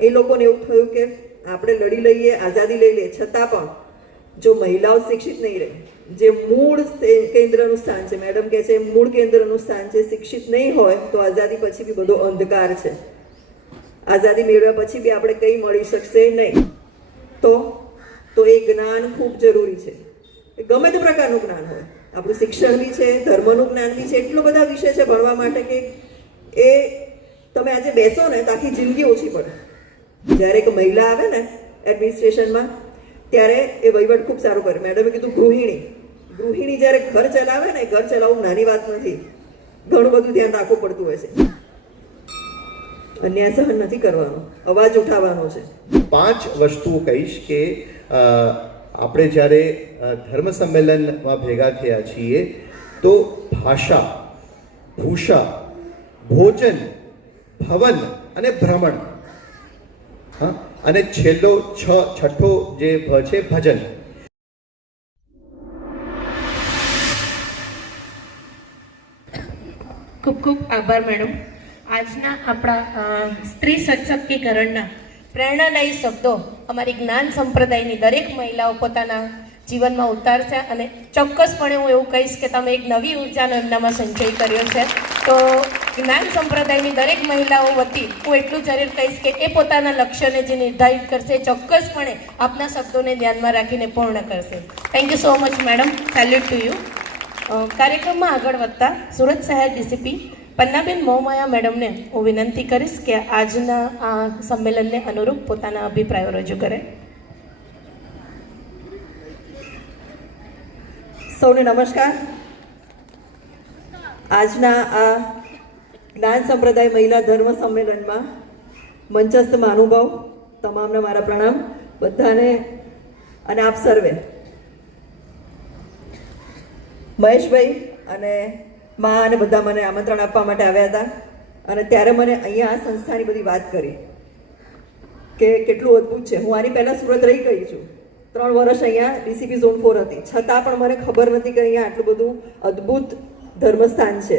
એ લોકોને એવું થયું કે આપણે લડી લઈએ, આઝાદી લઈ લઈએ, છતાં પણ જો મહિલાઓ શિક્ષિત નહીં રહે, જે મૂળ કેન્દ્રનું સ્થાન છે, મેડમ કહે છે મૂળ કેન્દ્રનું સ્થાન છે, શિક્ષિત નહીં હોય તો આઝાદી પછી બી બધો અંધકાર છે. આઝાદી મેળવ્યા પછી બી આપણે કંઈ મળી શકશે નહીં. તો એ જ્ઞાન ખૂબ જરૂરી છે. ગમે તે પ્રકારનું જ્ઞાન હોય, આપણું શિક્ષણ બી છે, ધર્મનું જ્ઞાન બી છે, એટલો બધા વિષય છે ભણવા માટે કે એ તમે આજે બેસો ને તો આખી જિંદગી ઓછી પડે. જ્યારે એક મહિલા આવે ને એડમિનિસ્ટ્રેશનમાં ત્યારે એ વહીવટ ખૂબ સારું કરે. મેડમે કીધું ગૃહિણી જ્યારે ઘર ચલાવે ને, ઘર ચલાવવું નાની વાત નથી, ઘણું બધું ધ્યાન રાખવું પડતું હોય છે. અન્યાય સહન નથી કરવાનો, અવાજ ઉઠાવવાનો છે. 5 વસ્તુઓ કહીશ કે આપણે જ્યારે ધર્મ સંમેલનમાં ભેગા થયા છીએ તો ભાષા, ભૂષા, ભોજન, ભવન અને ભ્રમણ, હા, અને છઠ્ઠો જે છે ભજન. ખૂબ ખૂબ આભાર મેડમ. આજના આપણા સ્ત્રી સશક્તિકરણના પ્રેરણાદાયી શબ્દો અમારી જ્ઞાન સંપ્રદાયની દરેક મહિલાઓ પોતાના જીવનમાં ઉતારશે અને ચોક્કસપણે હું એવું કહીશ કે તમે એક નવી ઉર્જાનો એમનામાં સંચય કર્યો છે. તો જ્ઞાન સંપ્રદાયની દરેક મહિલાઓ વતી હું એટલું જરૂર કહીશ કે એ પોતાના લક્ષ્યને જે નિર્ધારિત કરશે ચોક્કસપણે આપના શબ્દોને ધ્યાનમાં રાખીને પૂર્ણ કરશે. Thank you so much madam. Salute to you. કાર્યક્રમમાં આગળ વધતા સુરત શહેર ડીસીપી પન્નાબેન મોહમાયા મેડમને હું વિનંતી કરીશ કે આજના આ સંમેલનને અનુરૂપ પોતાના અભિપ્રાયો રજૂ કરે. સૌને નમસ્કાર. આજના આ જ્ઞાન સંપ્રદાય મહિલા ધર્મ સંમેલનમાં મંચસ્થ મહાનુભાવ તમામને મારા પ્રણામ. બધાને અને આપ સર્વે, મહેશભાઈ અને મા અને બધા મને આમંત્રણ આપવા માટે આવ્યા હતા અને ત્યારે મને અહીંયા આ સંસ્થાની બધી વાત કરી કે કેટલું અદ્ભુત છે. હું આની પહેલાં સુરત રહી ગઈ છું, 3 વર્ષ અહીંયા ડીસીપી ઝોન 4 હતી, છતાં પણ મને ખબર નથી કે અહીંયા આટલું બધું અદ્ભુત ધર્મસ્થાન છે.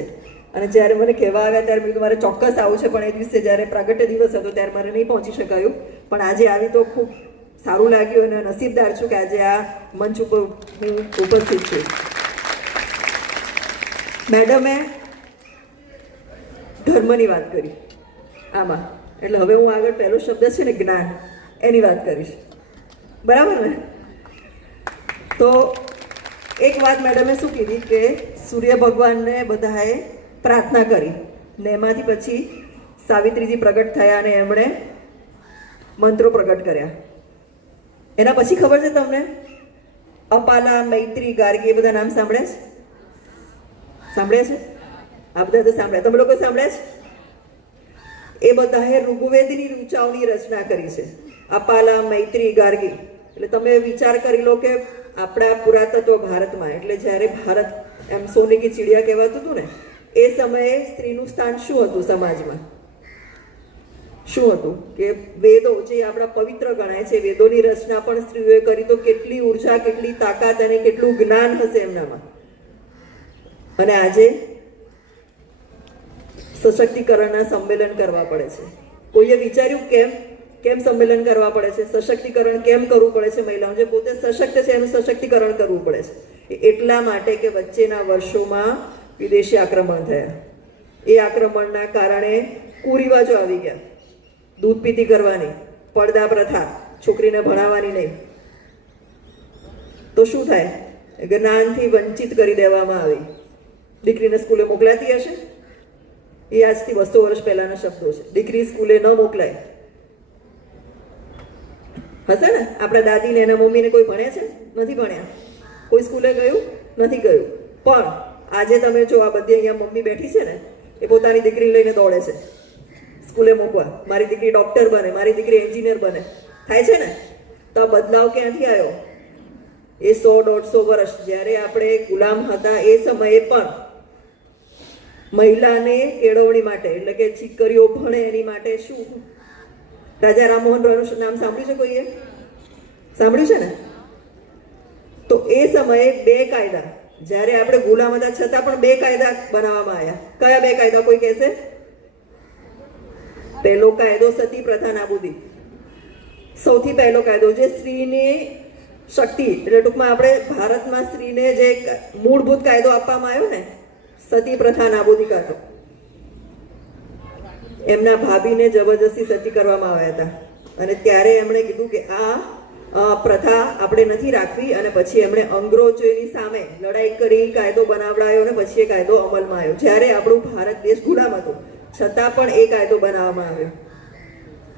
અને જ્યારે મને કહેવા આવ્યા ત્યારે મેં કીધું મારે ચોક્કસ આવું છે, પણ એ દિવસે જ્યારે પ્રાગટ્ય દિવસ હતો ત્યારે મારે નહીં પહોંચી શકાયું. પણ આજે આવી તો ખૂબ સારું લાગ્યું અને નસીબદાર છું કે આજે આ મંચ ઉપર હું ઉપસ્થિત છું. મેડમે ધર્મની વાત કરી આમાં, એટલે હવે હું આગળ પહેલો શબ્દ છે ને જ્ઞાન, એની વાત કરીશ. બરાબર ને? તો એક વાત મેડમે શું કીધી કે સૂર્ય ભગવાનને બધાએ પ્રાર્થના કરી ને એમાંથી પછી સાવિત્રીજી પ્રગટ થયા અને એમણે મંત્રો પ્રગટ કર્યા. એના પછી ખબર છે તમને, અપાલા, મૈત્રી, ગાર્ગી, એ બધા નામ સાંભળ્યા છે? સાંભળ્યા છે? આ બધા તો સાંભળ્યા. તમે લોકો સાંભળ્યા છે? એ બધાએ ઋગ્વેદની ઋચાઓની રચના કરી છે. અપાલા, મૈત્રી, ગાર્ગી. એટલે તમે વિચાર કરી લો કે આપણા પુરાતત્વ ભારતમાં, એટલે જ્યારે ભારત એમ સોને કી ચીડિયા કહેવાતું હતું ને, એ સમયે સ્ત્રીનું સ્થાન શું હતું સમાજમાં? શું હતું કે વેદો જે આપણા પવિત્ર ગણાય છે, વેદોની રચના પણ સ્ત્રીઓએ કરી. તો કેટલી ઉર્જા, કેટલી તાકાત અને કેટલું જ્ઞાન હશે એમનામાં. અને આજે સશક્તિકરણના સંમેલન કરવા પડે છે. કોઈએ વિચાર્યું કેમ સંમેલન કરવા પડે છે, સશક્તિકરણ કેમ કરવું પડે છે? મહિલાઓ જે પોતે સશક્ત છે એનું સશક્તિકરણ કરવું પડે છે. એટલા માટે કે વચ્ચેના વર્ષોમાં વિદેશી આક્રમણ થયા. એ આક્રમણના કારણે કુરિવાજો આવી ગયા. દૂધ પીતી કરવાની, પડદા પ્રથા, છોકરીને ભણાવવાની નહીં. તો શું થાય? જ્ઞાનથી વંચિત કરી દેવામાં આવી. દીકરીને સ્કૂલે મોકલાતી હશે, એ આજથી 200 વર્ષ પહેલાના શબ્દો છે. દીકરી સ્કૂલે ન મોકલાય હશે ને? આપણા દાદીને એના મમ્મીને કોઈ ભણે છે? નથી ભણ્યા. કોઈ સ્કૂલે ગયું? નથી ગયું. પણ આજે તમે જો આ બધી અહીંયા મમ્મી બેઠી છે ને, એ પોતાની દીકરી લઈને દોડે છે સ્કૂલે મૂકવા. મારી દીકરી ડૉક્ટર બને, મારી દીકરી એન્જિનિયર બને. થાય છે ને? તો આ બદલાવ ક્યાંથી આવ્યો? એ 100-150 વર્ષ જ્યારે આપણે ગુલામ હતા એ સમયે પણ મહિલાને કેળવણી માટે, એટલે કે દીકરીઓ ભણે એની માટે શું, રાજા રામમોહન રોયનું નામ સાંભળ્યું છે કોઈએ? સાંભળ્યું છે ને? તો એ સમયે 2 કાયદા, જ્યારે આપણે ગુલામ હતા છતાં પણ 2 કાયદા બનાવવામાં આવ્યા. કયા 2 કાયદા કોઈ કહેશે? પહેલો કાયદો સતી પ્રથા નાબૂદી. સૌથી પહેલો કાયદો જે સ્ત્રીની શક્તિ, એટલે ટૂંકમાં આપણે ભારતમાં સ્ત્રીને જે મૂળભૂત કાયદો આપવામાં આવ્યો ને, સતી પ્રથા નાબૂદી કાયદો, એમના ભાભીને જબરજસ્તી સતી કરવામાં આવ્યા હતા અને ત્યારે એમણે કીધું કે આ પ્રથા આપણે નથી રાખવી અને પછી એમણે અંગ્રેજોની સામે લડાઈ કરી, કાયદો બનાવડાયો અને પછી એ કાયદો અમલમાં આવ્યો. જ્યારે આપણું ભારત દેશ ગુલામ હતો છતાં પણ એ કાયદો બનાવવામાં આવ્યો.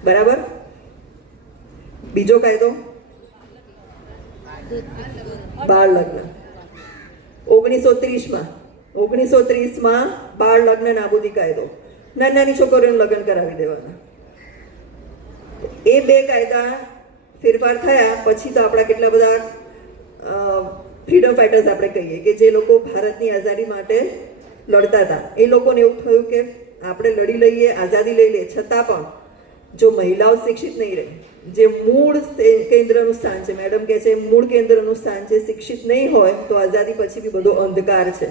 બરાબર. બીજો કાયદો બાળ લગ્ન 1930માં બાળ લગ્ન નાબૂદી કાયદો, નાની છોકરીઓને લગ્ન કરાવી દેવાના. એ બે કાયદા ફેરફાર થયા પછી તો આપણા કેટલા બધા ફ્રીડમ ફાઇટર્સ આપણે કહીએ કે જે લોકો ભારતની આઝાદી માટે લડતા હતા, એ લોકોને એવું થયું કે આપણે લડી લઈએ, આઝાદી લઈ લઈએ, છતાં પણ જો મહિલાઓ શિક્ષિત નહીં રહે, જે મૂળ કેન્દ્રનું સ્થાન છે, મેડમ કહે છે મૂળ કેન્દ્રનું સ્થાન છે, શિક્ષિત નહીં હોય તો આઝાદી પછી બી બધો અંધકાર છે.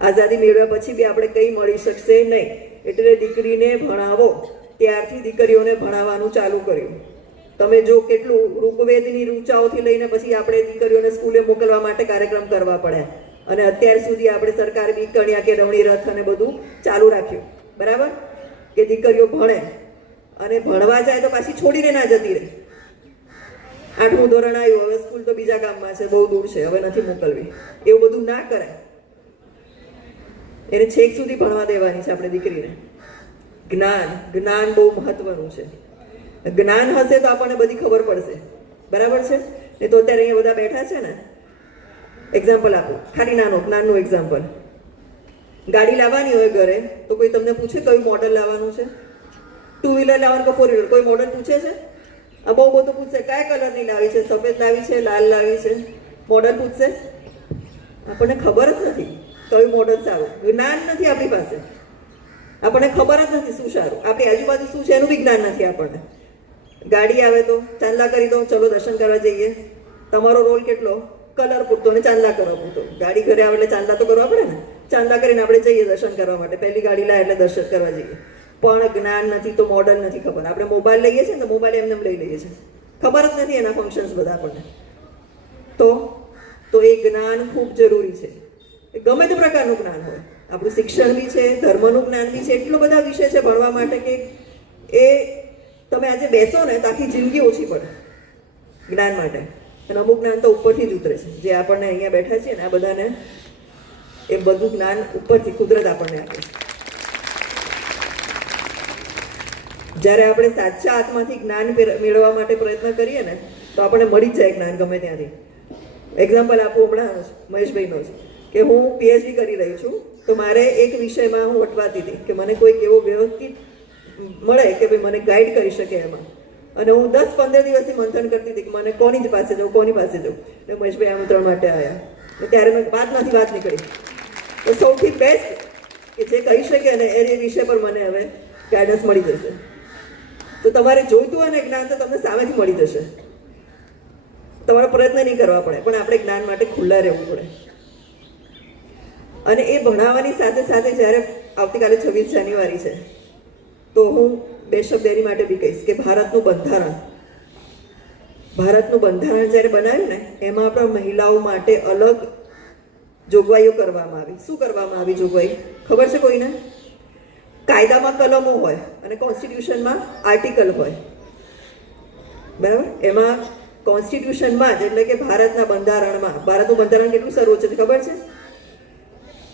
આઝાદી મેળવ્યા પછી બી આપણે કંઈ મળી શકશે નહીં. એટલે દીકરીને ભણાવો, ત્યારથી દીકરીઓને ભણાવવાનું ચાલુ કર્યું. તમે જો કેટલું ઋગ્વેદની ઋચાઓથી લઈને પછી આપણે દીકરીઓને સ્કૂલે મોકલવા માટે કાર્યક્રમ કરવા પડ્યા અને અત્યાર સુધી આપણે સરકાર બી કન્યા કેળવણી રથ અને બધું ચાલુ રાખ્યું. બરાબર કે દીકરીઓ ભણે અને ભણવા જાય તો પાછી છોડીને ના જતી રહે. 8મું ધોરણ આવ્યું, હવે સ્કૂલ તો બીજા ગામમાં છે, બહુ દૂર છે, હવે નથી મોકલવી. એવું બધું ના કરાય. એને છેક સુધી ભણવા દેવાની છે આપણે દીકરીને. જ્ઞાન બહુ મહત્વનું છે. જ્ઞાન હશે તો આપણને બધી ખબર પડશે. બરાબર છે ને? તો અત્યારે અહીંયા બધા બેઠા છે ને, એક્ઝામ્પલ આપું, ખાલી નાનું એક્ઝામ્પલ. ગાડી લાવવાની હોય ઘરે તો કોઈ તમને પૂછે કયું મોડલ લાવવાનું છે? 2 વ્હીલર લાવવાનું કે 4 વ્હીલર? કોઈ મોડલ પૂછે છે? આ બહુ બધું પૂછશે, કયા કલરની લાવી છે, સફેદ લાવી છે, લાલ લાવી છે, મોડલ પૂછશે. આપણને ખબર જ નથી કયું મોડલ સારું. જ્ઞાન નથી આપણી પાસે, આપણને ખબર જ નથી શું સારું, આપણી આજુબાજુ શું છે એનું બી જ્ઞાન નથી આપણને. ગાડી આવે તો ચાંદલા કરી દો, ચલો દર્શન કરવા જઈએ. તમારો રોલ કેટલો? કલર પૂરતો અને ચાંદલા કરવા પૂરતો. ગાડી ઘરે આવે એટલે ચાંદલા તો કરવા પડે ને. ચાંદલા કરીને આપણે જઈએ દર્શન કરવા માટે. પહેલી ગાડી લાવે એટલે દર્શન કરવા જઈએ. પણ જ્ઞાન નથી તો મોડલ નથી ખબર. આપણે મોબાઈલ લઈએ છીએ ને તો મોબાઈલ એમને લઈ લઈએ છીએ, ખબર જ નથી એના ફંક્શન્સ બધા આપણને. તો એ જ્ઞાન ખૂબ જરૂરી છે. ગમે તે પ્રકારનું જ્ઞાન હોય, આપણું શિક્ષણ બી છે, ધર્મનું જ્ઞાન બી છે, એટલો બધા વિષય છે ભણવા માટે કે એ તમે આજે બેસો ને તો આખી જિંદગી ઓછી પડે જ્ઞાન માટે. અને અમુક જ્ઞાન તો ઉપરથી જ ઉતરે છે. જે આપણને અહીંયા બેઠા છીએ ને આ બધાને એ બધું જ્ઞાન ઉપરથી કુદરત આપણને આપે છે. જ્યારે આપણે સાચા આત્માથી જ્ઞાન મેળવવા માટે પ્રયત્ન કરીએ ને તો આપણને મળી જ જાય જ્ઞાન ગમે ત્યાંથી. એક્ઝામ્પલ આપું હમણાં મહેશભાઈનો જ, કે હું PhD કરી રહી છું તો મારે એક વિષયમાં હું અટવાતી હતી કે મને કોઈક એવો વ્યવસ્થિત મળે કે ભાઈ મને ગાઈડ કરી શકે એમાં. અને હું 10-15 દિવસથી મંથન કરતી હતી કે મને કોની પાસે જવું. ને મહેશભાઈ આમંત્રણ માટે આવ્યા ને ત્યારે મેં વાત નીકળી. તો સૌથી બેસ્ટ કે જે કહી શકે ને એ વિષય પર મને હવે ગાઈડન્સ મળી જશે. તો તમારે જોઈતું હોય ને જ્ઞાન તો તમને સામેથી મળી જશે. તમારો પ્રયત્ન નહીં કરવા પડે, પણ આપણે જ્ઞાન માટે ખુલ્લા રહેવું પડે. અને એ ભણાવવાની સાથે સાથે જ્યારે આવતીકાલે 26 જાન્યુઆરી છે તો હું 2 શબ્દ એની માટે બી કહીશ કે ભારતનું બંધારણ જ્યારે બનાવ્યું ને એમાં આપણા મહિલાઓ માટે અલગ જોગવાઈઓ કરવામાં આવી. શું કરવામાં આવી જોગવાઈ ખબર છે કોઈને? કાયદામાં કલમો હોય અને કોન્સ્ટિટ્યુશનમાં આર્ટિકલ હોય. બરાબર? એમાં કોન્સ્ટિટ્યુશનમાં જ એટલે કે ભારતનું બંધારણ કેટલું સર્વોચ્ચ છે ખબર છે?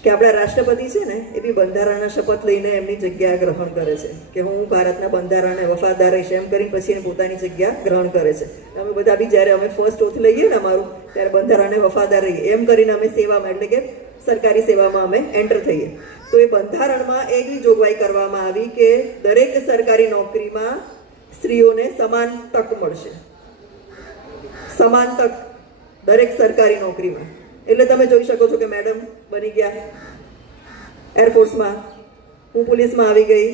કે આપણા રાષ્ટ્રપતિ છે ને એ બી બંધારણના શપથ લઈને એમની જગ્યા ગ્રહણ કરે છે કે હું ભારતના બંધારણને વફાદાર રહીશ એમ કરીને પછી એને પોતાની જગ્યા ગ્રહણ કરે છે. અમે બધા બી જ્યારે અમે ફર્સ્ટ ઓથ લઈએ ને અમારું ત્યારે બંધારણને વફાદાર રહીએ એમ કરીને અમે સેવામાં એટલે કે સરકારી સેવામાં અમે એન્ટર થઈએ. તો એ બંધારણમાં એવી જોગવાઈ કરવામાં આવી કે દરેક સરકારી નોકરીમાં સ્ત્રીઓને સમાન તક મળશે. સમાન તક દરેક સરકારી નોકરીમાં. એટલે તમે જોઈ શકો છો કે મેડમ બની ગયા એરફોર્સમાં, હું પોલીસમાં આવી ગઈ,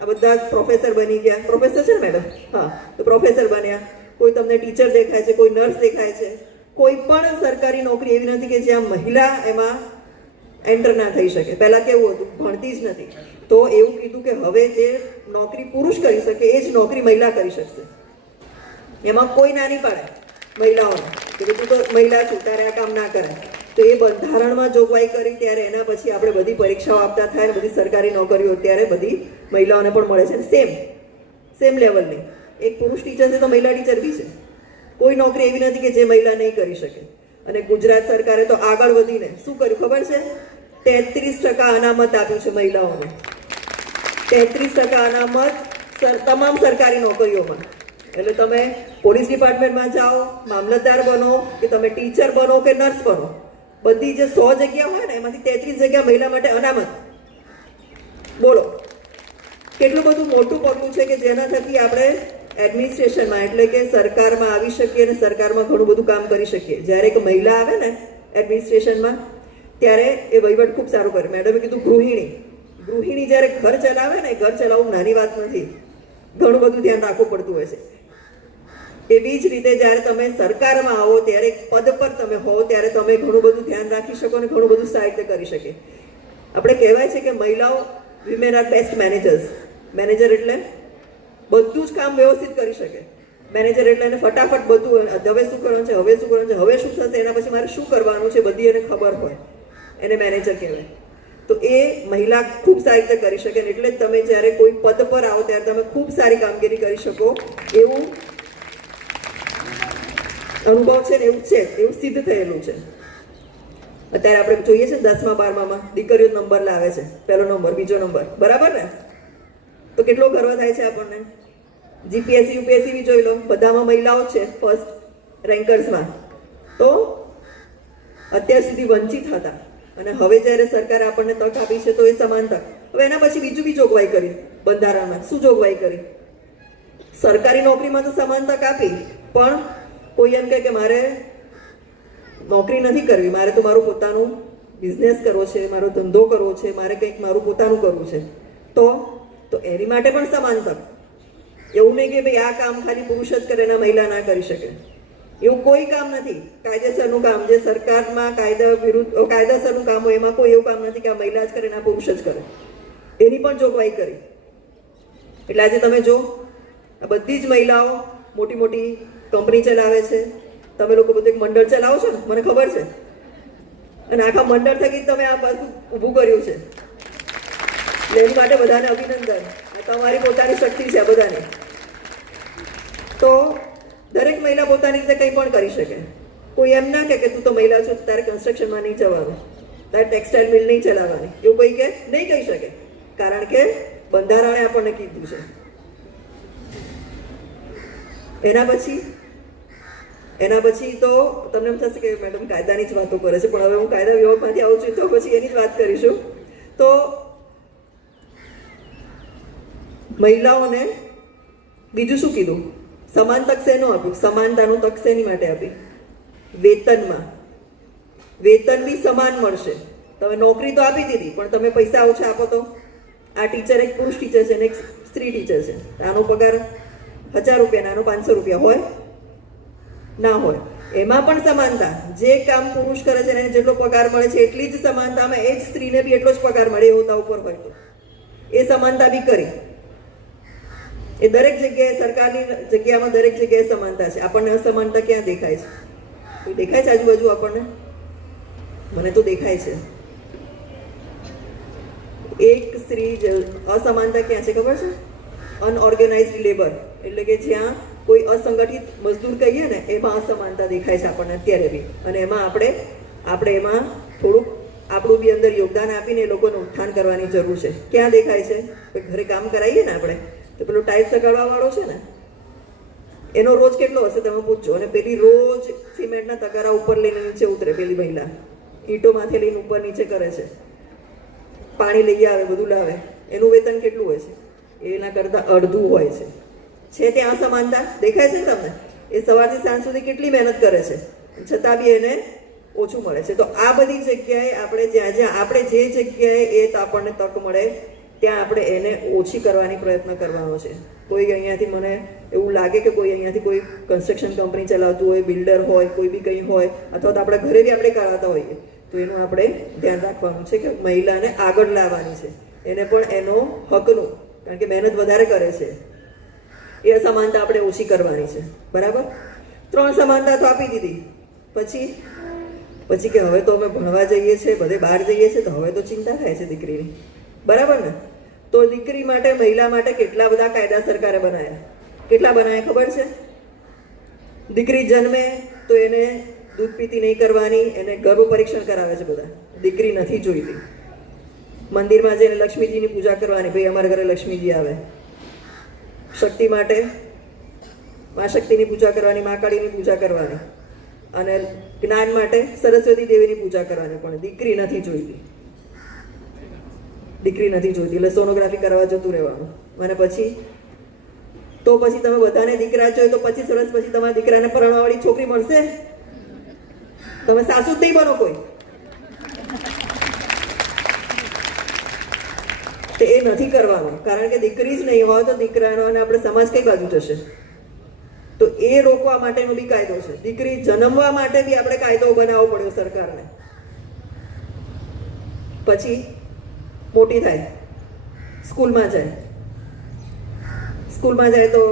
આ બધા પ્રોફેસર બની ગયા. પ્રોફેસર છે ને મેડમ? હા, તો પ્રોફેસર બન્યા. કોઈ તમને ટીચર દેખાય છે, કોઈ નર્સ દેખાય છે. કોઈ પણ સરકારી નોકરી એવી નથી કે જ્યાં મહિલા એમાં એન્ટર ના થઈ શકે. પહેલાં કેવું હતું, ભણતી જ નથી. તો એવું કીધું કે હવે જે નોકરી પુરુષ કરી શકે એ જ નોકરી મહિલા કરી શકશે. એમાં કોઈ ના નહીં પાડે મહિલાઓને કે તું તો મહિલા છું તારે આ કામ ના કરાય. તો એ બંધારણમાં જોગવાઈ કરી ત્યારે એના પછી આપણે બધી પરીક્ષાઓ આપતા થાય ને બધી સરકારી નોકરીઓ ત્યારે બધી મહિલાઓને પણ મળે છે. સેમ લેવલની એક પુરુષ ટીચર છે તો મહિલા ટીચર બી છે. કોઈ નોકરી એવી નથી કે જે મહિલા નહીં કરી શકે. અને ગુજરાત સરકારે તો આગળ વધીને શું કર્યું ખબર છે? 33% અનામત આપ્યું છે મહિલાઓને. 33% અનામત તમામ સરકારી નોકરીઓમાં. એટલે તમે પોલીસ ડિપાર્ટમેન્ટમાં જાઓ, મામલતદાર બનો કે તમે ટીચર બનો કે નર્સ બનો, બધી જે 100 જગ્યા હોય ને એમાંથી 33 જગ્યા મહિલા માટે અનામત. બોલો કેટલું બધું મોટું પગલું છે કે જેના થકી આપણે એડમિનિસ્ટ્રેશનમાં એટલે કે સરકારમાં આવી શકીએ અને સરકારમાં ઘણું બધું કામ કરી શકીએ. જ્યારે એક મહિલા આવે ને એડમિનિસ્ટ્રેશનમાં ત્યારે એ વહીવટ ખૂબ સારું કરે. મેડમે કીધું ગૃહિણી જ્યારે ઘર ચલાવે ને, ઘર ચલાવવું નાની વાત નથી, ઘણું બધું ધ્યાન રાખવું પડતું હોય છે. એવી જ રીતે જ્યારે તમે સરકારમાં આવો ત્યારે પદ પર તમે હો ત્યારે તમે ઘણું બધું ધ્યાન રાખી શકો અને ઘણું બધું સાહિત્ય કરી શકે. આપણે કહેવાય છે કે મહિલાઓ women are best managers. Manager એટલે બધું જ કામ વ્યવસ્થિત કરી શકે. મેનેજર એટલે એને ફટાફટ બધું હવે શું કરવાનું છે, હવે શું કરવાનું છે, હવે શું થશે, એના પછી મારે શું કરવાનું છે બધી એને ખબર હોય, એને મેનેજર કહેવાય. તો એ મહિલા ખૂબ સારી રીતે કરી શકે ને એટલે જ તમે જ્યારે કોઈ પદ પર આવો ત્યારે તમે ખૂબ સારી કામગીરી કરી શકો એવું અનુભવ છે ને એવું છે, એવું સિદ્ધ થયેલું છે. અત્યારે આપણે જોઈએ છે 10મા 12મામાં દીકરીઓ નંબર લાવે છે, પહેલો નંબર, બીજો નંબર, બરાબર ને? તો કેટલો ગર્વ થાય છે આપણને. જીપીએસસી યુપીએસસી બી જોઈ લો, બધામાં મહિલાઓ છે ફર્સ્ટ રેન્કર્સમાં. તો અત્યાર સુધી વંચિત હતા અને હવે જ્યારે સરકારે આપણને તક આપી છે તો એ સમાન તક. હવે એના પછી બીજું બી જોગવાઈ કરી બંધારણમાં. શું જોગવાઈ કરી? સરકારી નોકરીમાં તો સમાન તક આપી, પણ કોઈ એમ કહે કે મારે નોકરી નથી કરવી, મારે તો મારું પોતાનું બિઝનેસ કરવો છે, મારો ધંધો કરવો છે, મારે કંઈક મારું પોતાનું કરવું છે, તો એની માટે પણ સમાન તક. એવું નહીં કે ભાઈ આ કામ ખાલી પુરુષ જ કરે એના મહિલા ના કરી શકે. એવું કોઈ કામ નથી. કાયદેસરનું કામ જે સરકારમાં કાયદેસરનું કામ હોય એમાં કોઈ એવું કામ નથી કે આ મહિલા જ કરે ને આ પુરુષ જ કરે. એની પણ જોગવાઈ કરી. એટલે આજે તમે જો આ બધી જ મહિલાઓ મોટી મોટી કંપની ચલાવે છે. તમે લોકો બધું એક મંડળ ચલાવો છો ને, મને ખબર છે. અને આખા મંડળ થકી તમે આ બધું ઊભું કર્યું છે. એની માટે બધાને અભિનંદન. તમારી પોતાની શક્તિ છે આ બધાની. તો દરેક મહિલા પોતાની રીતે કંઈ પણ કરી શકે. કોઈ એમ ના કે તું તો મહિલા છો તારે કન્સ્ટ્રક્શનમાં નહીં જવાનું, તારે ટેક્સટાઇલ મિલ નહીં ચલાવવાની, એવું કોઈ કે નહીં કહી શકે. કારણ કે બંધારણે આપણને કીધું છે. એના પછી તો તમને એમ થશે કે મેડમ કાયદાની જ વાતો કરે છે, પણ હવે હું કાયદા વિભાગમાંથી આવું છું તો પછી એની જ વાત કરીશું. તો મહિલાઓને બીજું શું કીધું? સમાન તક શેનું આપ્યું? સમાનતાનું તક શેની માટે આપી? વેતનમાં. વેતન બી સમાન મળશે. તમે નોકરી તો આપી દીધી પણ તમે પૈસા ઓછા આપો તો. આ ટીચર એક પુરુષ ટીચર છે અને એક સ્ત્રી ટીચર છે, આનો પગાર 1000 રૂપિયા, આનો 500 રૂપિયા હોય ના હોય. એમાં પણ સમાનતા. જે કામ પુરુષ કરે છે એને જેટલો પગાર મળે છે એટલી જ સમાનતામાં એ જ સ્ત્રીને બી એટલો જ પગાર મળે હોતા ઉપર હોય તો એ સમાનતા બી કરી. એ દરેક જગ્યાએ સરકારની જગ્યામાં દરેક જગ્યાએ સમાનતા છે. આપણને અસમાનતા ક્યાં દેખાય છે? કોઈ દેખાય છે આજુબાજુ આપણને? મને તો દેખાય છે. એક સ્ત્રી અસમાનતા ક્યાં છે ખબર છે? અનઓર્ગેનાઇઝડ લેબર, એટલે કે જ્યાં કોઈ અસંગઠિત મજદૂર કહીએ ને એમાં અસમાનતા દેખાય છે આપણને અત્યારે બી. અને એમાં આપણે એમાં થોડુંક આપણું બી અંદર યોગદાન આપીને એ લોકોને ઉત્થાન કરવાની જરૂર છે. ક્યાં દેખાય છે? ઘરે કામ કરાવીએ ને આપણે તો પેલો ટાઇલ્સ સગાડવા વાળો છે ને એનો રોજ કેટલો હશે તમે પૂછજો. અને પેલી રોજ સિમેન્ટના તગારા ઉપર લઈને નીચે ઉતરે, પેલી મહિલા ઈંટોમાંથી લઈને ઉપર નીચે કરે છે, પાણી લઈ આવે, બધું લાવે, એનું વેતન કેટલું હોય છે? એના કરતાં અડધું હોય છે. છે ત્યાં સમાનતા દેખાય છે તમને? એ સવારથી સાંજ સુધી કેટલી મહેનત કરે છે છતાં બી એને ઓછું મળે છે. તો આ બધી જગ્યાએ આપણે જ્યાં આપણે જે જગ્યાએ એ આપણને તક મળે ત્યાં આપણે એને ઓછી કરવાની પ્રયત્ન કરવાનો છે. કોઈ અહીંયાથી મને એવું લાગે કે કોઈ અહીંયાથી કોઈ કન્સ્ટ્રક્શન કંપની ચલાવતું હોય, બિલ્ડર હોય, કોઈ બી કંઈ હોય, અથવા તો આપણા ઘરે બી આપણે કરાવતા હોઈએ તો એનું આપણે ધ્યાન રાખવાનું છે કે મહિલાને આગળ લાવવાની છે. એને પણ એનો હકનું, કારણ કે મહેનત વધારે કરે છે એ અસમાનતા આપણે ઓછી કરવાની છે. બરાબર? 3 સમાનતા તો આપી દીધી. પછી કે હવે તો અમે ભણવા જઈએ છીએ, બધે બહાર જઈએ છીએ, તો હવે તો ચિંતા થાય છે દીકરીની. બરાબર ને? તો દીકરી માટે, મહિલા માટે કેટલા બધા કાયદા સરકારે બનાવ્યા. કેટલા બનાવ્યા ખબર છે? દીકરી જન્મે તો એને દૂધ પીતી નહીં કરવાની, એને ગર્ભ પરીક્ષણ કરાવે છે બધા. દીકરી નથી જોઈતી. મંદિરમાં જઈને લક્ષ્મીજીની પૂજા કરવાની, ભાઈ અમારા ઘરે લક્ષ્મીજી આવે. શક્તિ માટે મા શક્તિની પૂજા કરવાની, મા કાળીની પૂજા કરવાની, અને જ્ઞાન માટે સરસ્વતી દેવીની પૂજા કરવાની. પણ દીકરી નથી જોઈતી. દીકરી નથી જોઈતી એટલે સોનોગ્રાફી કરવા જતું રહેવાનું. અને પછી તમે બધાને દીકરા જોઈએ તો 25 વર્ષ પછી તમારા દીકરાને પરણવાવાળી છોકરી મળશે? તમે સાસુ જ નહીં બનો કોઈ. તો એ નથી કરવાનું, કારણ કે દીકરી જ નહીં હોય તો દીકરાનો અને આપણે સમાજ કઈ બાજુ જશે? તો એ રોકવા માટેનો બી કાયદો છે. દીકરી જન્મવા માટે બી આપણે કાયદો બનાવવો પડ્યો સરકારને. પછી મોટી થાય, સ્કૂલમાં જાય તો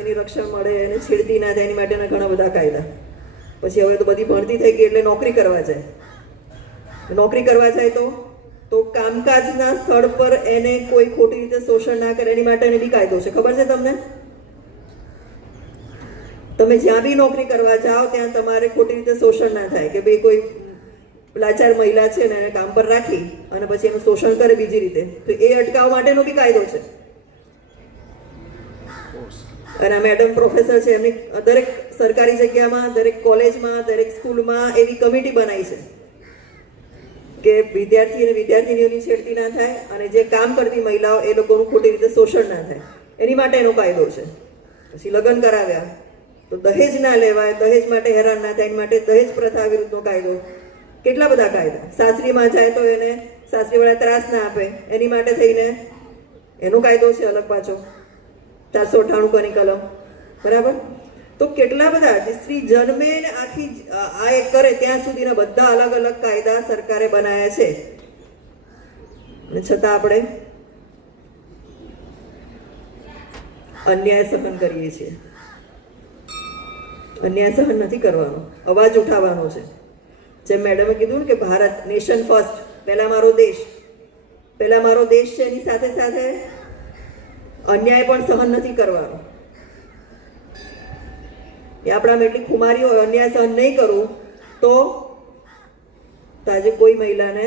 એની રક્ષણ મળે, એને છેડતી ના થાય એની માટેના ઘણા બધા કાયદા. પછી હવે તો બધી ભણતી થઈ ગઈ એટલે નોકરી કરવા જાય તો કામકાજના સ્થળ પર એને કોઈ ખોટી રીતે શોષણ ના કરે એની માટેનો બી કાયદો છે. ખબર છે તમને? તમે જ્યાં બી નોકરી કરવા જાઓ ત્યાં તમારે ખોટી રીતે શોષણ ના થાય કે ભાઈ કોઈ લાચાર મહિલા છે ને એને કામ પર રાખી અને પછી એનું શોષણ કરે બીજી રીતે, તો એ અટકાવવા માટેનો બી કાયદો છે. અને આ મેડમ પ્રોફેસર છે, એમની દરેક સરકારી જગ્યામાં, દરેક કોલેજમાં, દરેક સ્કૂલમાં એવી કમિટી બનાવી છે કે વિદ્યાર્થી અને વિદ્યાર્થીનીઓની છેડતી ના થાય અને જે કામ કરતી મહિલાઓ એ લોકોનું ખોટી રીતે શોષણ ના થાય એની માટે એનો કાયદો છે. પછી લગ્ન કરાવ્યા તો દહેજ ના લેવાય, દહેજ માટે હેરાન ના થાય એની માટે દહેજ પ્રથા વિરુદ્ધનો કાયદો. કેટલા બધા કાયદા. સાસરીમાં જાય તો એને સાસરીવાળા ત્રાસ ના આપે એની માટે થઈને એનો કાયદો છે અલગ પાછો, 498 કની કલમ. બરાબર? તો કેટલા બધા સ્ત્રી જન્મે ને આખી આ એક કરે ત્યાં સુધીના બધા અલગ અલગ કાયદા સરકારે બનાવ્યા છે. અને છતાં આપણે અન્યાય સહન કરીએ છીએ. અન્યાય સહન નથી કરવાનો, અવાજ ઉઠાવવાનો છે. જેમ મેડમે કીધું ને કે ભારત નેશન ફર્સ્ટ, પહેલા મારો દેશ છે, એની સાથે સાથે અન્યાય પણ સહન નથી કરવાનો. એ આપણામાં એટલી ખુમારી હોય, અન્યાય સહન નહીં કરું તો આજે કોઈ મહિલાને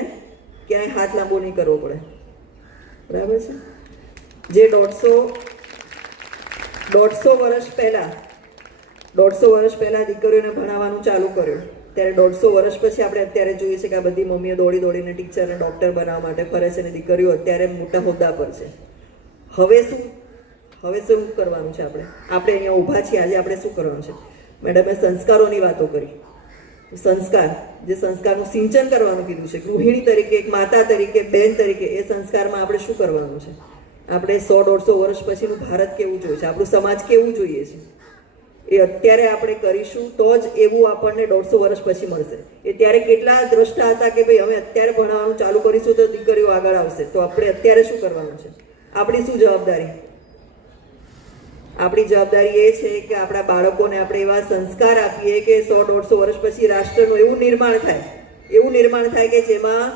ક્યાંય હાથ લાંબો નહીં કરવો પડે. બરાબર છે? જે 150 વર્ષ પહેલા દીકરીઓને ભણાવવાનું ચાલુ કર્યું, ત્યારે 150 વર્ષ પછી આપણે અત્યારે જોઈએ છે કે આ બધી મમ્મીઓ દોડીને ટીચર અને ડૉક્ટર બનાવવા માટે ફરે છે અને દીકરીઓ અત્યારે મોટા હોદ્દા પર છે. હવે શું કરવાનું છે? આપણે અહીંયા ઊભા છીએ આજે, આપણે શું કરવાનું છે? મેડમે સંસ્કારોની વાતો કરી. જે સંસ્કારનું સિંચન કરવાનું કીધું છે, ગૃહિણી તરીકે, એક માતા તરીકે, બહેન તરીકે, એ સંસ્કારમાં આપણે શું કરવાનું છે? આપણે 100-150 વર્ષ પછીનું ભારત કેવું જોઈએ છે, આપણું સમાજ કેવું જોઈએ છે, એ અત્યારે આપણે કરીશું તો જ એવું આપણને 150 વર્ષ પછી મળશે. એ ત્યારે કેટલા દ્રષ્ટા હતા કે ભાઈ અમે અત્યારે ભણાવવાનું ચાલુ કરીશું તો દીકરીઓ આગળ આવશે. તો આપણે અત્યારે શું કરવાનું છે? આપણી શું જવાબદારી? આપણી જવાબદારી એ છે કે આપણા બાળકોને આપણે એવા સંસ્કાર આપીએ કે 100-150 વર્ષ પછી રાષ્ટ્રનું એવું નિર્માણ થાય કે જેમાં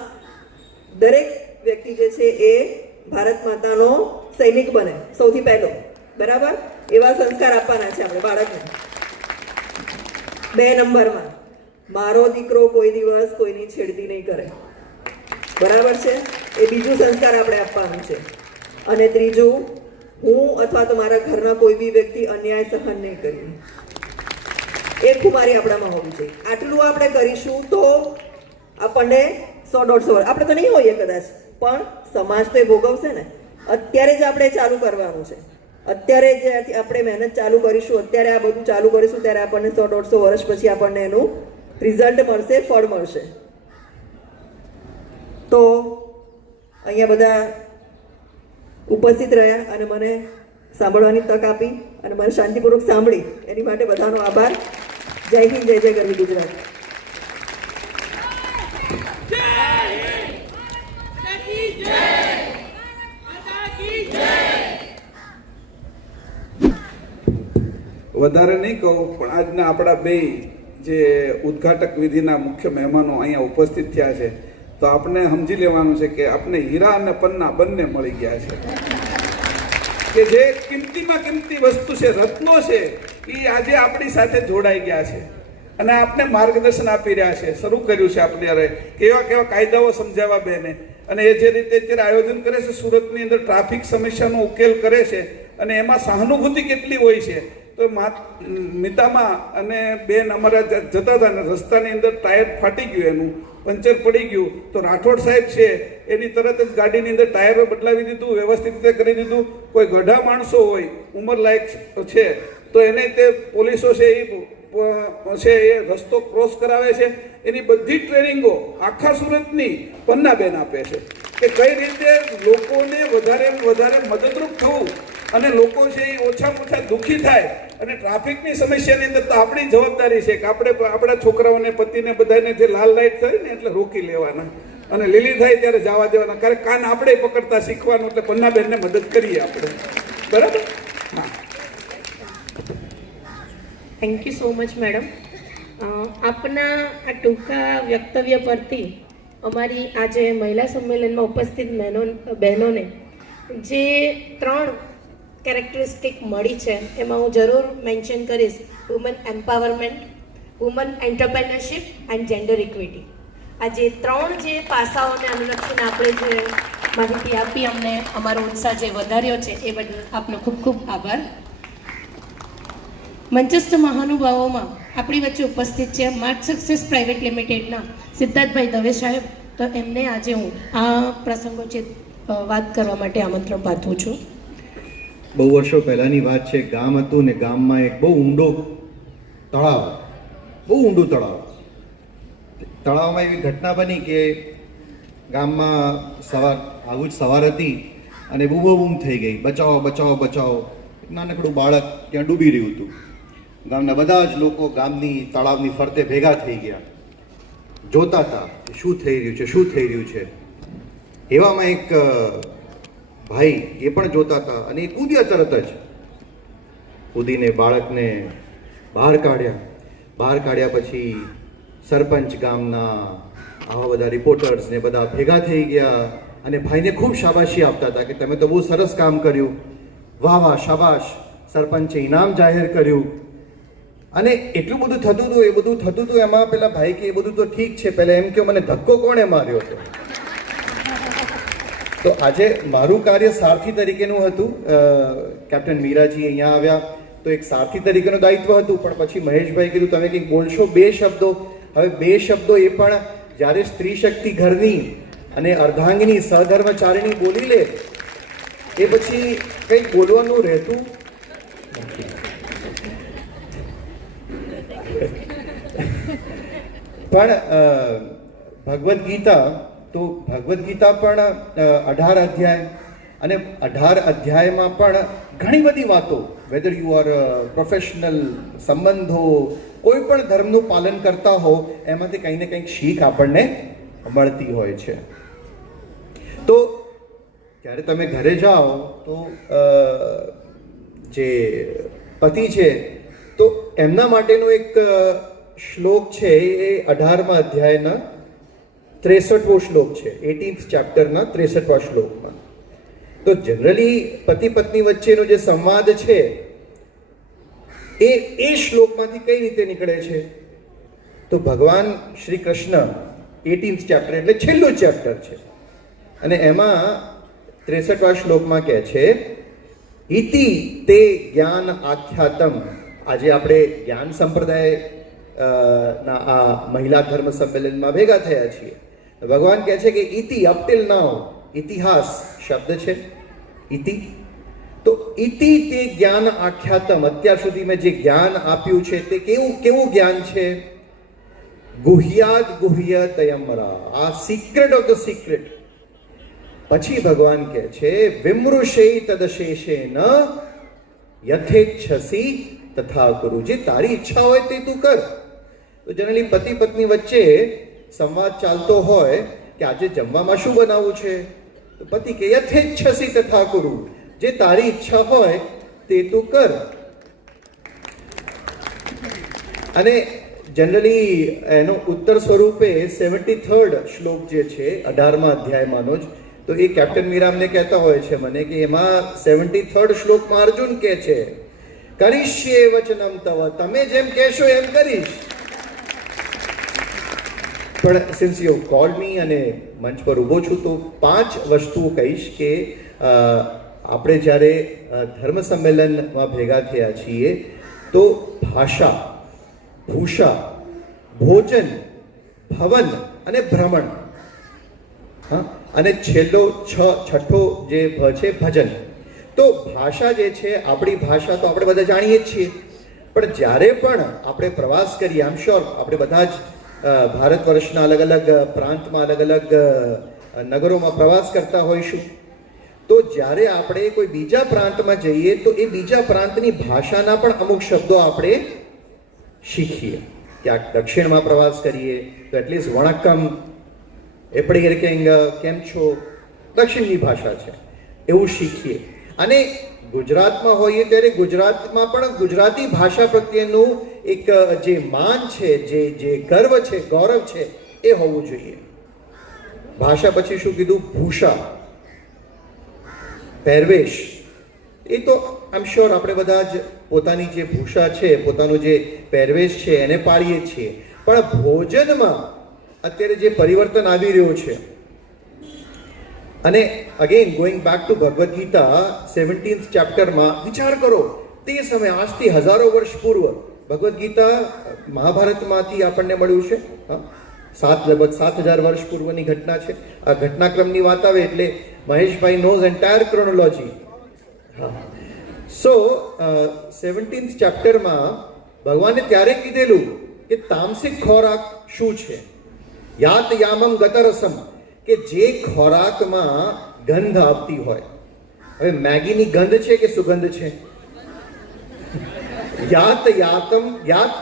દરેક વ્યક્તિ જે છે એ ભારત માતાનો સૈનિક બને સૌથી પહેલો. બરાબર? એવા સંસ્કાર આપવાના છે આપણે બાળકને. 2 નંબરમાં, મારો દીકરો કોઈ દિવસ કોઈની છેડતી નહીં કરે. બરાબર છે? એ બીજું સંસ્કાર આપણે આપવાનું છે. અને ત્રીજું, હું અથવા તો મારા ઘરના કોઈ બી વ્યક્તિ અન્યાય સહન નહીં કરી. એ ખુમારી આપણામાં હોવી જોઈએ. આટલું આપણે કરીશું તો આપણને 100-150 વર્ષ, આપણે તો નહીં હોઈએ કદાચ, પણ સમાજ તો એ ભોગવશે ને. અત્યારે જ આપણે ચાલુ કરવાનું છે. અત્યારે જે આપણે મહેનત ચાલુ કરીશું, અત્યારે આ બધું ચાલુ કરીશું, ત્યારે આપણને 100-150 વર્ષ પછી આપણને એનું રિઝલ્ટ મળશે, ફળ મળશે. તો અહીંયા બધા ઉપસ્થિત રહ્યા અને મને સાંભળવાની તક આપી અને મને શાંતિપૂર્વક સાંભળી એની માટે બધાનો આભાર. જય હિન્દ, જય જય ગરવી ગુજરાત. વધારે નહીં કહું, પણ આજના આપણા બે જે ઉદ્ઘાટક વિધિના મુખ્ય મહેમાનો અહીંયા ઉપસ્થિત થયા છે, તો આપણે સમજી લેવાનું છે કે આપણે હીરા અને પન્ના બંને મળી ગયા છે, કે જે કિંમતીમાં કિંમતી વસ્તુ છે, રત્નો છે, એ આજે આપણી સાથે જોડાઈ ગયા છે અને આપને માર્ગદર્શન આપી રહ્યા છે. શરૂ કર્યું છે આપણે યારે કેવા કેવા કાયદાઓ સમજાવવા બેને, અને એ જે રીતે અત્યારે આયોજન કરે છે સુરતની અંદર ટ્રાફિક સમસ્યાનો ઉકેલ કરે છે, અને એમાં સહાનુભૂતિ કેટલી હોય છે. તો મિતામાં અને બેન અમારા જતા હતા ને રસ્તાની અંદર ટાયર ફાટી ગયું, એનું પંચર પડી ગયું, તો રાઠોડ સાહેબ છે એની તરત જ ગાડીની અંદર ટાયરો બદલાવી દીધું, વ્યવસ્થિત રીતે કરી દીધું. કોઈ ગઢા માણસો હોય, ઉંમર લાયક છે, તો એને તે પોલીસો છે એ રસ્તો ક્રોસ કરાવે છે. એની બધી ટ્રેનિંગો આખા સુરતની પન્નાબેન આપે છે કે કઈ રીતે લોકોને વધારે મદદરૂપ થવું અને લોકો છે એ ઓછામાં ઓછા દુઃખી થાય. અને ટ્રાફિકની સમસ્યાની અંદર તો આપણી જવાબદારી છે કે આપણે આપણા છોકરાઓને, પતિને, બધાને જે લાલ લાઇટ થાય ને એટલે રોકી લેવાના, અને લીલી થાય ત્યારે જવા દેવાના. કારણ કાન આપણે પકડતા શીખવાનું, એટલે પન્નાબેનને મદદ કરીએ આપણે. બરાબર? હા, thank you so much madam. આપના આ ટૂંકા વ્યક્તવ્ય પરથી અમારી આજે મહિલા સંમેલનમાં ઉપસ્થિત બહેનોને જે 3 કેરેક્ટરિસ્ટિક મળી છે એમાં હું જરૂર મેન્શન કરીશ: woman empowerment, woman entrepreneurship and gender equity. આ જે 3 જે પાસાઓને અનુલક્ષીને આપણે જે માહિતી આપી, અમને અમારો ઉત્સાહ જે વધાર્યો છે એ બદલ આપનો ખૂબ ખૂબ આભાર. મંચસ્થ મહાનુભાવોમાં આપણી વચ્ચે ઉપસ્થિત છે માર્ટ સક્સેસ પ્રાઇવેટ લિમિટેડના સિદ્ધાર્થભાઈ દવે સાહેબ. તો એમને આજે હું આ પ્રસંગોચિત વાત કરવા માટે આમંત્રણ પાઠવું છું. બહુ વર્ષો પહેલાંની વાત છે. ગામ હતું ને ગામમાં એક બહુ ઊંડું તળાવમાં એવી ઘટના બની કે ગામમાં સવાર હતી અને બૂમ થઈ ગઈ, બચાવો બચાવો બચાવો. નાનકડું બાળક ત્યાં ડૂબી રહ્યું હતું. ગામના બધા જ લોકો ગામની તળાવની ફરતે ભેગા થઈ ગયા, જોતા હતા શું થઈ રહ્યું છે. એવામાં એક ભાઈ એ પણ જોતા હતા અને એ કૂદ્યા, તરત જ કૂદીને બાળકને બહાર કાઢ્યા. પછી સરપંચ, ગામના આવા બધા રિપોર્ટર્સ ને બધા ભેગા થઈ ગયા અને ભાઈને ખૂબ શાબાશી આપતા હતા કે તમે તો બહુ સરસ કામ કર્યું, વાહ વાહ શાબાશ. સરપંચે ઇનામ જાહેર કર્યું અને એટલું બધું થતું હતું. એમાં પેલા ભાઈ કે એ બધું તો ઠીક છે, પહેલા એમ કે મને ધક્કો કોણે માર્યો હતો. તો આજે મારું કાર્ય સારથી તરીકેનું હતું. કેપ્ટન મીરાજી અહીંયા આવ્યા તો એક સારથી તરીકેનું દાયિત્વ હતું, પણ પછી મહેશભાઈ કીધું તમે કંઈક બોલશો, 2 શબ્દો. હવે 2 શબ્દો એ પણ જ્યારે સ્ત્રી શક્તિ ઘરની અને અર્ધાંગિની સહધર્મચારિણી બોલી લે એ પછી કંઈક બોલવાનું રહેતું. પણ ભગવદ્ ગીતા પણ 18 અધ્યાય, અને 18 અધ્યાયમાં પણ ઘણી બધી વાતો, વેધર યુ આર પ્રોફેશનલ, સંબંધો, કોઈ પણ ધર્મનું પાલન કરતા હો, એમાંથી કંઈ ને કંઈક શીખ આપણને મળતી હોય છે. તો જ્યારે તમે ઘરે જાઓ તો જે પતિ છે તો એમના માટેનો એક શ્લોક છે, એ 18મા અધ્યાયના 63મો શ્લોક છે, 18th ચેપ્ટરના 63મા શ્લોકમાં. તો જનરલી પતિ પત્ની વચ્ચેનો જે સંવાદ છે એ શ્લોકમાંથી કઈ રીતે નીકળે છે? તો ભગવાન શ્રી કૃષ્ણ 18th ચેપ્ટર એટલે છેલ્લું ચેપ્ટર છે, અને એમાં 63મા શ્લોકમાં કહે છે, ઇતિ તે જ્ઞાન આખ્યાતમ. આજે આપણે જ્ઞાન સંપ્રદાય ના આ મહિલા ધર્મ સંમેલનમાં ભેગા થયા છીએ. ભગવાન કહે છે કે ઇતિ, અપ ટિલ નાઉ, ઇતિહાસ શબ્દ છે ઇતિ. તો ઇતિ તે જ્ઞાન આખ્યાતમ, અત્યાર સુધી મેં જે જ્ઞાન આપ્યું છે તે કેવું જ્ઞાન છે? ગુહ્યાદ ગુહ્ય તયમરા, આ સિક્રેટ ઓફ ધ સિક્રેટ. પછી ભગવાન કહે છે વિમૃષે તદશેષેન યથેચ્છસી તથા કુરુ, જે તારી ઈચ્છા હોય તે તું કર. તો જનરલી પતિ પત્ની વચ્ચે સંવાદ ચાલતો હોય કે આજે જમવામાં શું બનાવવું છે, તો પતિ કે યથેચ્છસી તથા કુરુ, જે તારી ઈચ્છા હોય તે તું કર. અને જનરલી એનો ઉત્તર સ્વરૂપે 73rd શ્લોક જે છે 18મા અધ્યાયમાંનો જ, તો એ કેપ્ટન મીરામને કહેતા હોય છે મને કે એમાં 73rd શ્લોકમાં અર્જુન કહે છે કરીશ્યે વચનમ તવ, તમે જેમ કહેશો એમ કરીશ. પણ સિન્સ યુ કોલ્ડ મી અને મંચ પર ઊભો છું તો 5 વસ્તુઓ કહીશ કે આપણે જ્યારે ધર્મ સંમેલનમાં ભેગા થયા છીએ તો ભાષા, ભૂષા, ભોજન, ભવન અને ભ્રમણ, હા, અને છઠ્ઠો જે ભ છે ભજન. તો ભાષા જે છે, આપણી ભાષા તો આપણે બધા જાણીએ જ છીએ, પણ જ્યારે પણ આપણે પ્રવાસ કરીએ, આમ શ્યોર આપણે બધા જ ભારત વર્ષના અલગ અલગ પ્રાંતમાં અલગ અલગ નગરોમાં પ્રવાસ કરતા હોઈશું, તો જ્યારે આપણે કોઈ બીજા પ્રાંતમાં જઈએ તો એ બીજા પ્રાંતની ભાષાના પણ અમુક શબ્દો આપણે શીખીએ. ક્યાંક દક્ષિણમાં પ્રવાસ કરીએ તો એટલીસ્ટ વણક્કમ, એપડી இருக்கેંગ, કેમ છો, દક્ષિણની ભાષા છે, એવું શીખીએ. અને ગુજરાતમાં હોઈએ ત્યારે ગુજરાતમાં પણ ગુજરાતી ભાષા પ્રત્યેનું એક જે માન છે, જે ગર્વ છે, ગૌરવ છે, એ હોવું જોઈએ. ભાષા પછી શું કીધું? ભૂષા, પહેરવેશ. એ તો આઈ એમ શ્યોર આપણે બધા જ પોતાની જે ભૂષા છે, પોતાનું જે પહેરવેશ છે એને પાળીએ છીએ. પણ ભોજનમાં અત્યારે જે પરિવર્તન આવી રહ્યું છે, અને again going back to Bhagavad Gita 17th ચેપ્ટરમાં વિચાર કરો, તે સમય આજથી હજારો વર્ષ પૂર્વ ભગવદ્ ગીતા મહાભારતમાંથી આપણને મળ્યું છે. લગભગ 7000 વર્ષ પૂર્વની ઘટના છે. આ ઘટનાક્રમની વાત આવે એટલે મહેશભાઈ નોઝ એન્ટાયર ક્રોનોલોજી. હા, સો 17th ચેપ્ટરમાં ભગવાને ત્યારે કીધેલું કે તામસિક ખોરાક શું છે? યાત યામમ ગતરસમ, કે જે ખોરાકમાં ગંધ આવતી હોય. હવે મેગીની ગંધ છે કે સુગંધ છે? યાત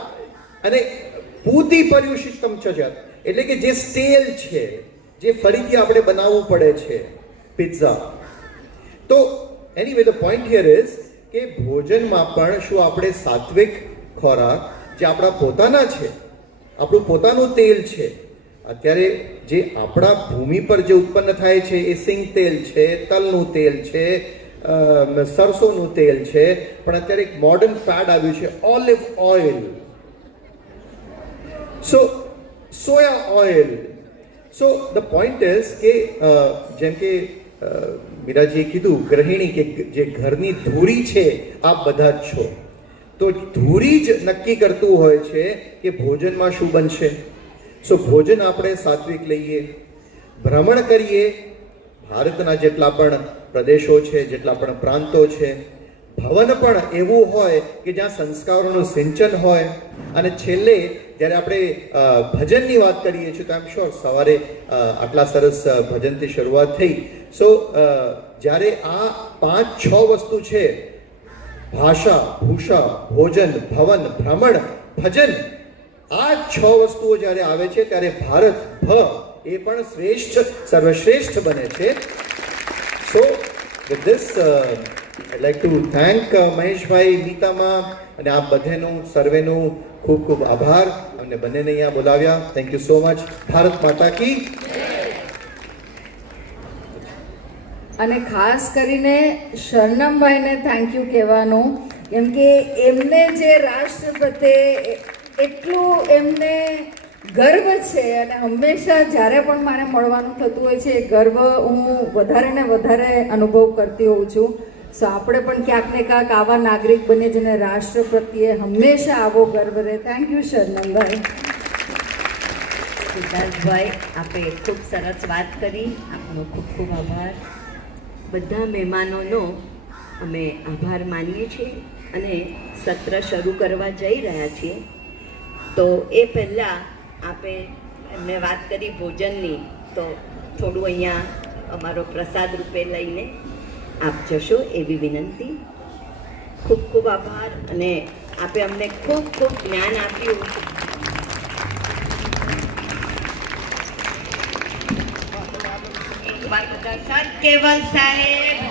અને પૂતિ પર્યુષિતમ ચજત, એટલે કે જે સ્ટેલ છે, જે ફરીથી આપણે બનાવવું પડે છે, પિઝા. તો anyway the point here is કે ભોજનમાં પણ શું આપણે સાત્વિક ખોરાક જે આપણા પોતાના છે, આપણું પોતાનું તેલ છે, અત્યારે જે આપણા ભૂમિ પર જે ઉત્પન્ન થાય છે એ સિંગ તેલ છે, તલનું તેલ છે, સરસોનું તેલ છે, પણ અત્યારે એક મોડર્ન ફેડ આવ્યું છે olive oil, so soya oil. So the point is કે જેમ કે મીરાજીએ કીધું, ગૃહિણી કે જે ઘરની ધૂરી છે આપ બધા જ છો, તો ધૂરી જ નક્કી કરતું હોય છે કે ભોજનમાં શું બનશે. સો ભોજન આપણે સાત્વિક લઈએ, ભ્રમણ કરીએ, ભારતના જેટલા પણ પ્રદેશો છે, જેટલા પણ પ્રાંતો છે. ભવન પણ એવું હોય કે જ્યાં સંસ્કારોનું સિંચન હોય. અને છેલ્લે જ્યારે આપણે ભજનની વાત કરીએ છીએ તો આઈ એમ શ્યોર સવારે આટલા સરસ ભજનથી શરૂઆત થઈ. સો જ્યારે આ 5-6 વસ્તુ છે, ભાષા, ભૂષા, ભોજન, ભવન, ભ્રમણ, ભજન, આ 6 વસ્તુઓ જ્યારે આવે છે ત્યારે ભારત એ પણ સર્વશ્રેષ્ઠ બને છે. So with this I like to thank Maheshbhai, નીતામાં અને આપ બધાનું સર્વેનું ખૂબ ખૂબ આભાર. અમને બંનેને અહીંયા બોલાવ્યા. Thank you so much. Bharat માતા કી. અને ખાસ કરીને શરણમભાઈને થેન્ક યુ કહેવાનું, કેમ કે એમને જે રાષ્ટ્ર પ્રત્યે એટલું એમને ગર્વ છે, અને હંમેશા જ્યારે પણ મારે મળવાનું થતું હોય છે એ ગર્વ હું વધારે ને વધારે અનુભવ કરતી હોઉં છું. સો આપણે પણ ક્યાંક ને ક્યાંક આવા નાગરિક બને જેને રાષ્ટ્ર પ્રત્યે હંમેશા આવો ગર્વ રહે. Thank you શરણમભાઈ. સિદ્ધાર્થભાઈ, આપે ખૂબ સરસ વાત કરી, આપનો ખૂબ ખૂબ આભાર. બધા મહેમાનોનો અમે આભાર માનીએ છીએ અને સત્ર શરૂ કરવા જઈ રહ્યા છીએ. તો એ પહેલાં આપે એમને વાત કરી ભોજનની, તો થોડું અહીંયા અમારો પ્રસાદ રૂપે લઈને આપ જશો એવી વિનંતી. ખૂબ ખૂબ આભાર. અને આપે અમને ખૂબ ખૂબ જ્ઞાન આપ્યું. એક વાર બધા સત કેવલ સાહેબ